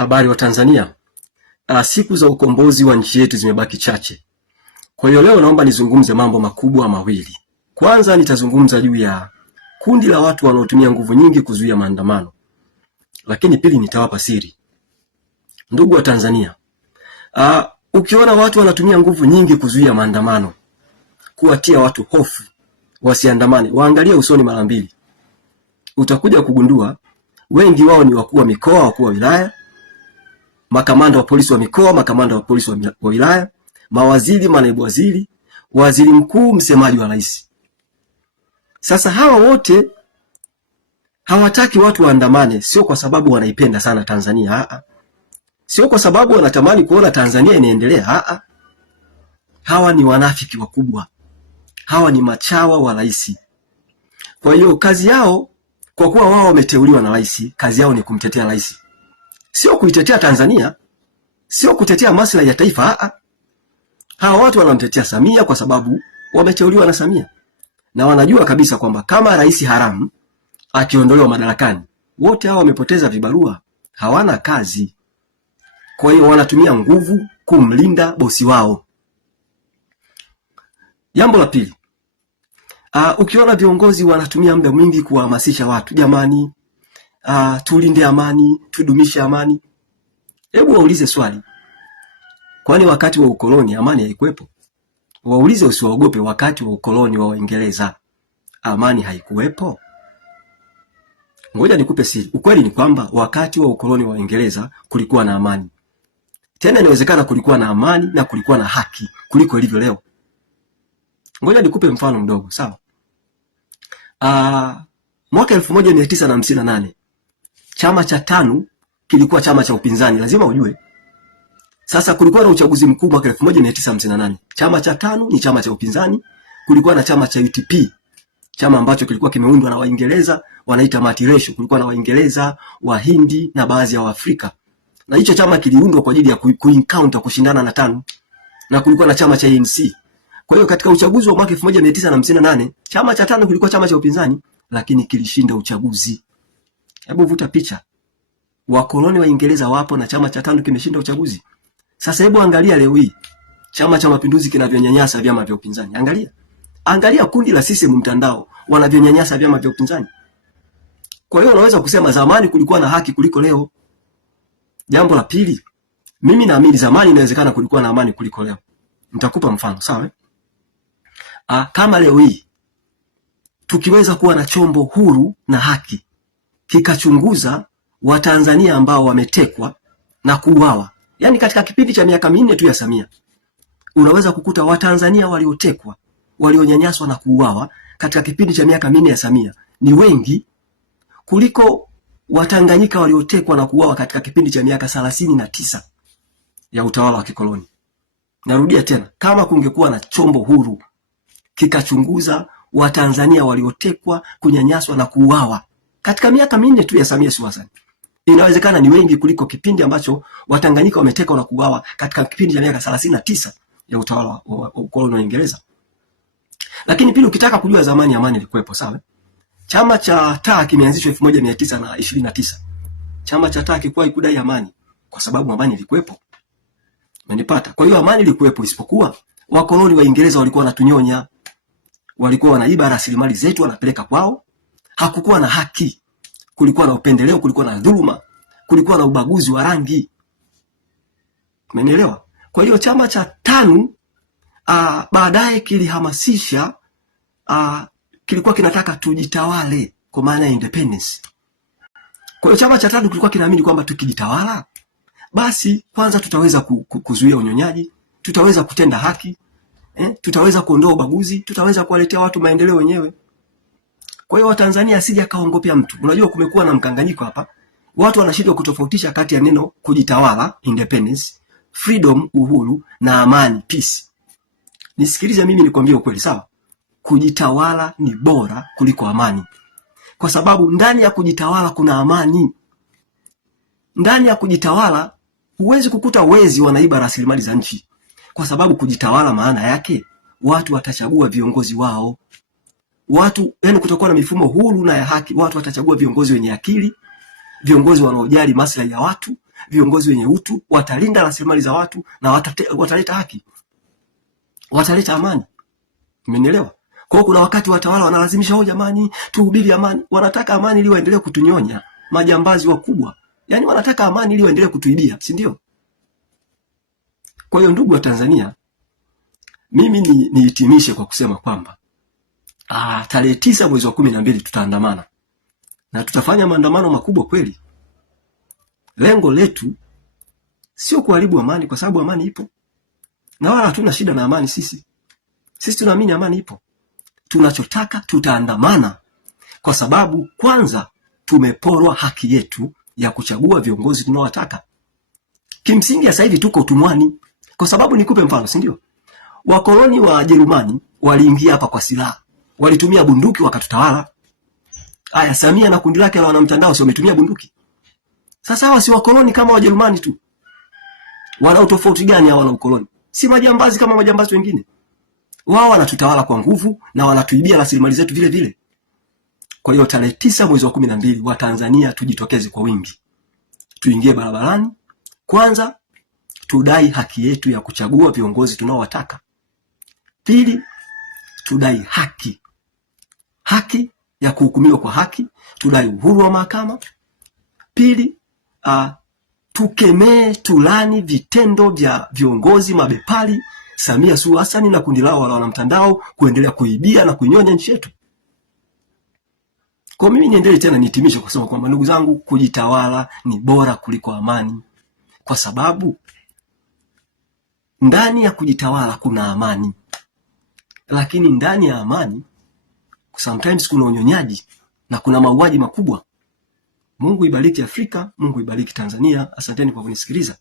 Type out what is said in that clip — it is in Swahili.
Habari wa Tanzania. Siku za ukombozi wa nchi yetu zimebaki chache. Kwa hiyo leo naomba nizungumze mambo makubwa mawili. Kwanza nitazungumza juu ya kundi la watu wanaotumia nguvu nyingi kuzuia maandamano. Lakini pili nitawapa siri. Ndugu wa Tanzania, ukiona watu wanatumia nguvu nyingi kuzuia maandamano, kuwatia watu hofu wasiandamane, waangalie usoni mara mbili. Utakuja kugundua wengi wao ni wakuu wa mikoa, wakuu wa wilaya, makamanda wa polisi wa mikoa, makamanda wa polisi wa wilaya, mawaziri, manaibu waziri, waziri mkuu, msemaji wa rais. Sasa hawa wote hawataki watu waandamane, sio kwa sababu wanaipenda sana Tanzania, sio kwa sababu wanatamani kuona Tanzania inaendelea, hawa ni wanafiki wakubwa. Hawa ni machawa wa rais. Kwa hiyo kazi yao, kwa kuwa wao wameteuliwa na rais, kazi yao ni kumtetea rais. Sio kuitetea Tanzania, sio kutetea maslahi ya taifa. Hawa watu wanamtetea Samia kwa sababu wameteuliwa na Samia. Na wanajua kabisa kwamba kama rais haramu akiondolewa madarakani, wote hao wamepoteza vibarua, hawana kazi. Kwa hiyo wanatumia nguvu kumlinda bosi wao. Jambo la pili, ukiona viongozi wanatumia muda mwingi kuhamasisha watu, jamani, tulinde amani, tudumishe amani. Hebu waulize swali. Kwani wakati wa ukoloni amani haikuwepo? Waulize, usiwaogope, wakati wa ukoloni wa Uingereza amani haikuwepo? Ngoja nikupe siri. Ukweli ni kwamba wakati wa ukoloni wa Uingereza kulikuwa na amani. Tena inawezekana kulikuwa na amani na kulikuwa na haki kuliko ilivyo leo. Ngoja nikupe mfano mdogo, sawa? Mwaka 1958 chama cha TANU kilikuwa chama cha upinzani, lazima ujue. Sasa kulikuwa na uchaguzi mkuu mwaka 1958. Chama cha TANU ni chama cha upinzani, kulikuwa na chama cha UTP, chama ambacho kilikuwa kimeundwa na Waingereza, wanaita multiracial. Kulikuwa na Waingereza, Wahindi na baadhi ya Waafrika. Na hicho chama kiliundwa kwa ajili ya kuencounter, kushindana na TANU. Na kulikuwa na chama cha ANC. Kwa hiyo katika uchaguzi wa mwaka 1958, chama cha TANU kilikuwa chama cha upinzani, lakini kilishinda uchaguzi. Hebu vuta picha. Wakoloni wa Uingereza wapo na chama cha TANU kimeshinda uchaguzi. Sasa hebu angalia leo hii Chama cha Mapinduzi kinavyonyanyasa vyama vya upinzani. Angalia kundi la CCM mtandao wanavyonyanyasa vyama vya upinzani. Kwa hiyo unaweza kusema zamani kulikuwa na haki kuliko leo. Jambo la pili, mimi naamini zamani inawezekana kulikuwa na amani kuliko leo. Nitakupa mfano, sawa? Kama leo hii tukiweza kuwa na chombo huru na haki kikachunguza Watanzania ambao wametekwa na kuuawa. Yaani katika kipindi cha miaka 4 tu ya Samia, unaweza kukuta Watanzania waliotekwa, walionyanyaswa na kuuawa katika kipindi cha miaka 4 ya Samia ni wengi kuliko Watanganyika waliotekwa na kuuawa katika kipindi cha miaka 39 ya utawala wa kikoloni. Narudia tena, kama kungekuwa na chombo huru kikachunguza Watanzania waliotekwa, kunyanyaswa na kuuawa katika miaka 4 tu ya Samia Suluhu Hassan, inawezekana ni wengi kuliko kipindi ambacho Watanganyika wametekwa na kuuawa katika kipindi cha miaka 39 ya utawala wa ukoloni wa Uingereza. Lakini pili, ukitaka kujua zamani amani ilikuwepo, sawa? Chama cha TAA kimeanzishwa 1929. Chama cha TAA kilikuwa ikudai amani kwa sababu amani ilikuwepo. Umenipata? Kwa hiyo amani ilikuwepo, isipokuwa wakoloni wa Uingereza walikuwa wanatunyonya, walikuwa wanaiba rasilimali zetu wanapeleka kwao. Hakukuwa na haki, kulikuwa na upendeleo, kulikuwa na dhuluma, kulikuwa na ubaguzi wa rangi. Umenielewa? Kwa hiyo chama cha TANU baadaye kilihamasisha, kilikuwa kinataka tujitawale kwa maana ya independence. Kwa hiyo chama cha TANU kilikuwa kinaamini kwamba tukijitawala basi kwanza tutaweza kuzuia unyonyaji, tutaweza kutenda haki, tutaweza kuondoa ubaguzi, tutaweza kuwaletea watu maendeleo wenyewe. Kwa hiyo Watanzania asije akaongopea mtu. Unajua kumekuwa na mkanganyiko hapa. Watu wanashindwa kutofautisha kati ya neno kujitawala, independence, freedom, uhuru, na amani, peace. Nisikilize mimi nikwambie ukweli, sawa? Kujitawala ni bora kuliko amani. Kwa sababu ndani ya kujitawala kuna amani. Ndani ya kujitawala huwezi kukuta wezi wanaiba rasilimali za nchi. Kwa sababu kujitawala maana yake watu watachagua viongozi wao. Watu, yani kutakuwa na mifumo huru na ya haki, watu watachagua viongozi wenye akili, viongozi wanaojali maslahi ya watu, viongozi wenye utu, watalinda rasilimali za watu na wataleta haki, wataleta amani. Umenielewa? Kwa hiyo kuna wakati watawala wanalazimisha, jamani, tuhubiri amani. Wanataka amani ili waendelee kutunyonya, majambazi wakubwa. Yaani wanataka amani ili waendelee kutuibia, si ndio? Kwa hiyo ndugu wa Tanzania, mimi nihitimishe kwa kusema kwamba tarehe 9 mwezi wa 12 tutaandamana. Na tutafanya maandamano makubwa kweli. Lengo letu sio kuharibu amani, kwa sababu amani ipo. Na wala hatuna shida na amani sisi. Sisi tunaamini amani ipo. Tunachotaka, tutaandamana kwa sababu kwanza tumeporwa haki yetu ya kuchagua viongozi tunaowataka. Kimsingi sasa hivi tuko utumwani. Kwa sababu nikupe mfano, si ndio? Wakoloni wa Jerumani waliingia hapa kwa silaha. Walitumia bunduki wakatutawala. Aya, Samia na kundi lake la wanamtandao sio wametumia bunduki. Sasa hawa si wakoloni kama Wajerumani tu. Wana utofauti gani hawa na ukoloni? Si majambazi kama majambazi wengine. Wao wanatutawala kwa nguvu na wanatuibia rasilimali zetu vile vile. Kwa hiyo tarehe 9 mwezi wa 12 wa Tanzania tujitokeze kwa wingi. Tuingie barabarani. Kwanza tudai haki yetu ya kuchagua viongozi tunaowataka. Pili, tudai haki. Haki ya kuhukumiwa kwa haki, tudai uhuru wa mahakama. Pili, tukemee, tulani vitendo vya viongozi mabepari Samia Suluhu Hassan na kundi lao la wanamtandao kuendelea kuibia na kunyonya nchi yetu. Kwa mimi niendelee tena nihitimishe kusema kwamba ndugu zangu, kujitawala ni bora kuliko amani, kwa sababu ndani ya kujitawala kuna amani, lakini ndani ya amani sometimes kuna unyonyaji na kuna mauaji makubwa. Mungu ibariki Afrika, Mungu ibariki Tanzania. Asanteni kwa kunisikiliza.